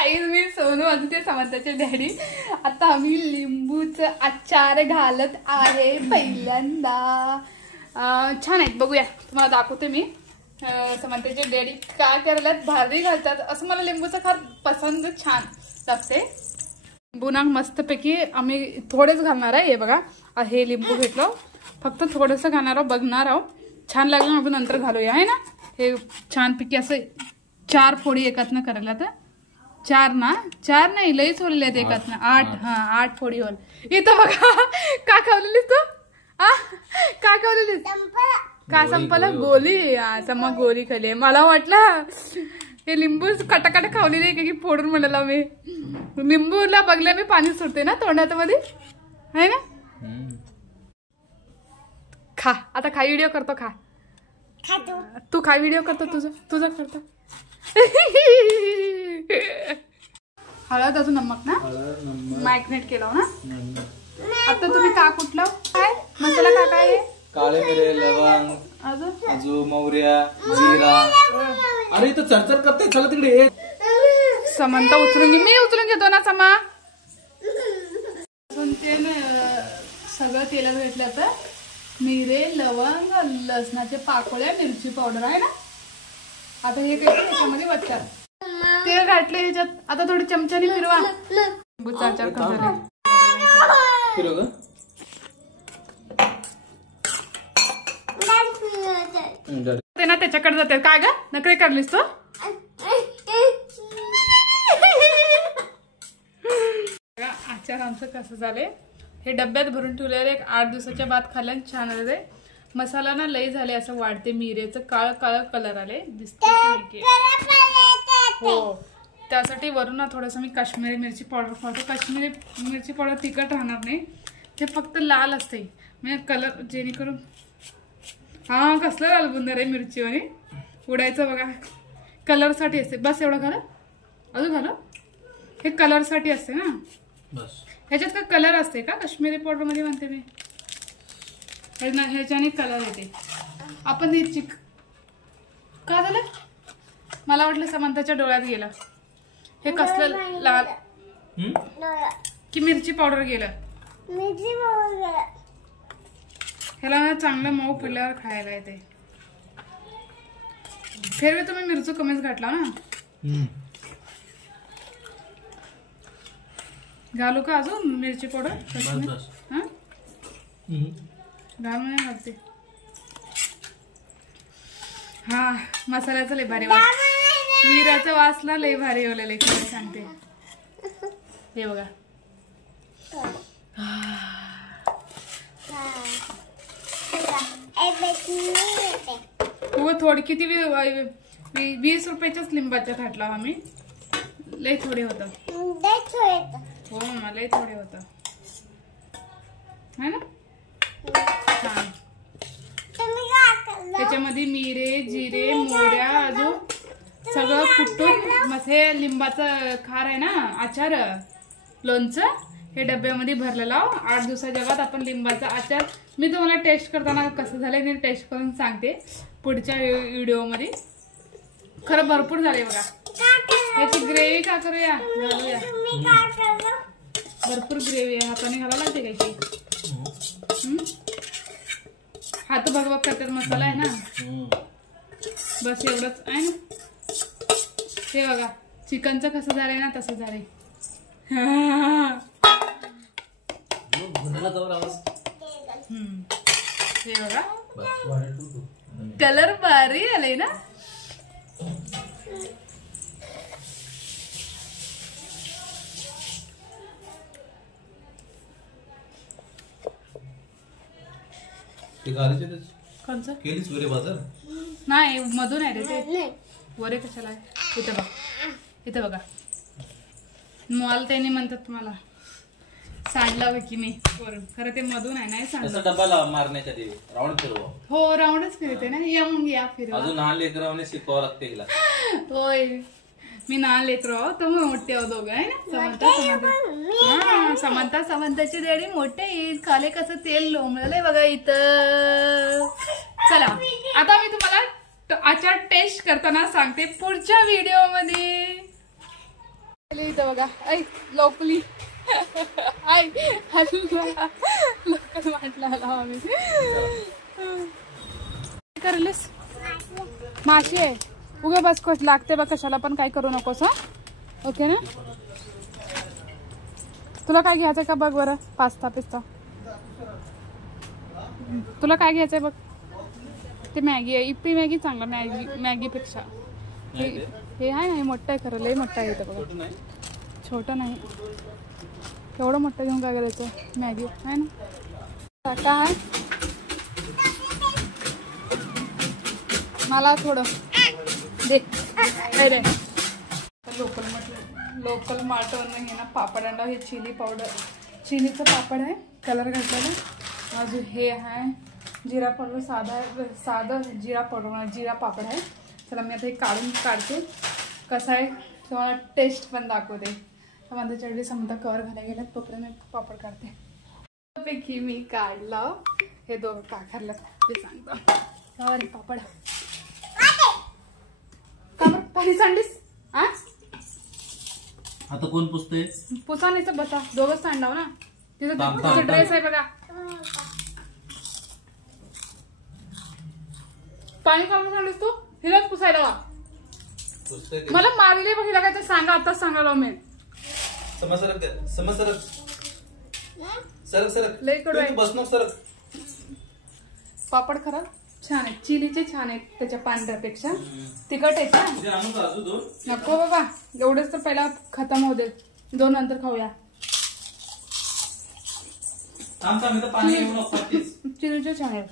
Guys मी सोनू अजून ते समंताचे daddy. आता आम्ही लिंबूचं आचार घालत आहे पहिल्यांदा. छान आहेत, बघूया तुम्हाला दाखवते मी. समंताचे डॅडी काय करायला भारी घालतात. असं मला लिंबूचं फार पसंत छान लागते. लिंबूना मस्तपैकी आम्ही थोडेच घालणार आहे. हे बघा हे लिंबू घेतलं, फक्त थोडंसं घालणार आहोत, बघणार आहोत. छान लागलं आपण नंतर घालूया आहे ना. हे छानपैकी असं 4 फोडी एकातनं करायला. तर 4 ना, 4 नाही लईच होलेले आहेत एकातनं. 8 8 फोडी होल. इथं बघा का खावलेलीस तू? का खावलेलीस? का संपला? गोली. मग गोली खाली. मला वाटलं हे लिंबू कटाकट खावलेली आहे की फोडून म्हणाला मी. लिंबूला बघल्या मी पाणी सुटते ना तोंडात मध्ये आहे ना. खा आता, खा व्हिडिओ करतो. खा तू खा व्हिडिओ करतो. तुझं करतो. हळद अजून नमक ना मॅग्नेट केलं ना. आता तुम्ही का कुठलं काय मसाला का काय? काळे मिरे, लवंग, अजून मोहऱ्या, जिरा. अरे इथं चरचर करते. चला तिकडे. समंता उचलून मी उचलून घेतो ना. समा तेल सगळं तेलात घेतलं तर मिरे, लवंग, लसणाचे पाकोळ्या, मिरची पावडर आहे ना. आता हे काही त्याच्यामध्ये वच्चा तेल घातलं ह्याच्यात. आता थोडी चमच्याने फिरवा. लिंबूचा आचार करतो ते ना त्याच्याकडे जाते. काय ग नखरे करलीस तो? आचार आमचं कसं झाले. हे डब्यात भरून ठेवलेले 8 दिवसाच्या बाद खाल्ल्याने छान आले. मसाला ना लई झाले असं वाढते. मिरेचं काळ काळ कलर आले दिसते. हो त्यासाठी वरून ना थोडंसं मी काश्मीरी मिरची पावडर खातो. काश्मीरी मिरची पावडर तिखट राहणार नाही, ते फक्त लाल असते म्हणजे कलर जेणेकरून. हा कसलं लाल बुंदर आहे मिरचीवाणी उडायचं बघा. कलरसाठी असते बस. एवढं घाला अजून घाला. हे कलरसाठी असते ना. ह्याच्यात का कलर असते का? काश्मीरी पावडर मध्ये म्हणते मी. ह्याच्याने कलर येते. आपण हे चिक का झालं? मला वाटलं समंताच्या डोळ्यात गेलं. हे कसलं लाल की मिरची पावडर गेलं. ह्याला ना चांगलं मऊ पडल्यावर खायला येते. फेरवे तुम्ही मिरची कमीच घातला ना. घालू का अजून मिरची पावडर? घालून नाही घालते. हा मसाल्याचं लय भारी वास. मिराचा वासला लय भारी होलेलं खरं सांगते. हे बघा हो थोडी किती 20 रुपयाच्याच लिंबाच्या घातला आम्ही. लय थोडे होतं. हो लय थोडे होतं है ना. त्याच्यामध्ये मिरे, जिरे, मोहऱ्या अजून सगळं कुटून हे लिंबाचं खार आहे ना आचार लोणचं हे डब्यामध्ये भरलेलं. 8 दिवसाच्या बाद आपण लिंबाचा आचार मी तुम्हाला टेस्ट करताना कसं झालंय ते टेस्ट करून सांगते पुढच्या व्हिडिओमध्ये. खरं भरपूर झाले बघा. याची ग्रेव्ही का करूया घालूया. भरपूर ग्रेव्ही आहे. हाताने घालायला लागते काही. हात भगभग करतात. मसाला आहे ना बस एवढंच आहे ना. हे बघा चिकनचं कसं झालंय ना तसं झालंय. हे बघा कलर भारी आलाय ना. कोणचं केलीच वरे बाजार नाही मधून आहे रे ते. वरे कशाला आहे? इथं बघा इथं बघा. मला त्याने म्हणतात तुम्हाला सांडला की मी वरून. खरं ते मधून आहे नाही सांडलं. डब्बा मारण्याच्या आधी राऊंड फिरवा. हो राऊंडच फिरते ना. येऊन या फिरवा. अजून लहान लेकरांना शिकवावं लागते हिला. होय मी लहान लेकरो तुम्ही मोठे आहो दोघं आहे ना. समंता समंताची डॅडी मोठे आहेत. खाले कसं तेल लोंबलंय बघा इथं. चला आता मी तुम्हाला आचार टेस्ट करताना सांगते पुढच्या व्हिडिओ मध्ये. आणली इथं बघा. ऐ लोकली आई लोकल म्हटलं आम्ही. काय करलीस? माशी आहे. उगे बस खोट लागते बघ, कशाला पण काय करू नकोस. हा ओके ना. तुला काय घ्यायचंय का बघ बरं. पास्ता पिस्ता तुला काय घ्यायचंय बघ. ते मॅगी आहे. इप्पी मॅगी चांगला मॅगीपेक्षा. हे आहे ना, मोठं आहे खरं, लय मोठं आहे इथं बघा. छोटं नाही, एवढं मोठं घेऊन काय करायचं. मॅगी आहे ना. काय मला थोडं दे रे. लोकल मार्टवरनं हे ना पापड आणला. हे चिली पावडर, चिलीचं पापड आहे, कलर घातलेला. अजून हे आहे जिरा पावडर, साधं जिरा पावडर, जिरा पापड आहे. चला मी आता हे काढते. कसं आहे तुम्हाला टेस्ट पण दाखवते. समंताच्या वेळी समंता कवर घालायला गेल्यात, तोपर्यंत मी पापड काढते. पैकी मी काढलं. हे दोन का खाल्लं ते सांगतो. कवर पापड का बरं पाणी सांडलीस? आता कोण पुसते? पुसा नाही बसा, दोघंच सांडाव ना. तिथं ड्रेस आहे बघा. पाणी का सांडलीस तू? हिलाच पुसायला वा. मला मारले बघ हिला. काय तर सांगा, आताच सांगायला मी. सरक. पापड खरं छान आहे. चिलीचे छान आहेत त्याच्या पांढऱ्यापेक्षा. तिखट आहेत ना. नको बाबा, एवढेच तर पहिला खतम होऊ दे, 2 नंतर खाऊया. चिलीचे छान आहेत.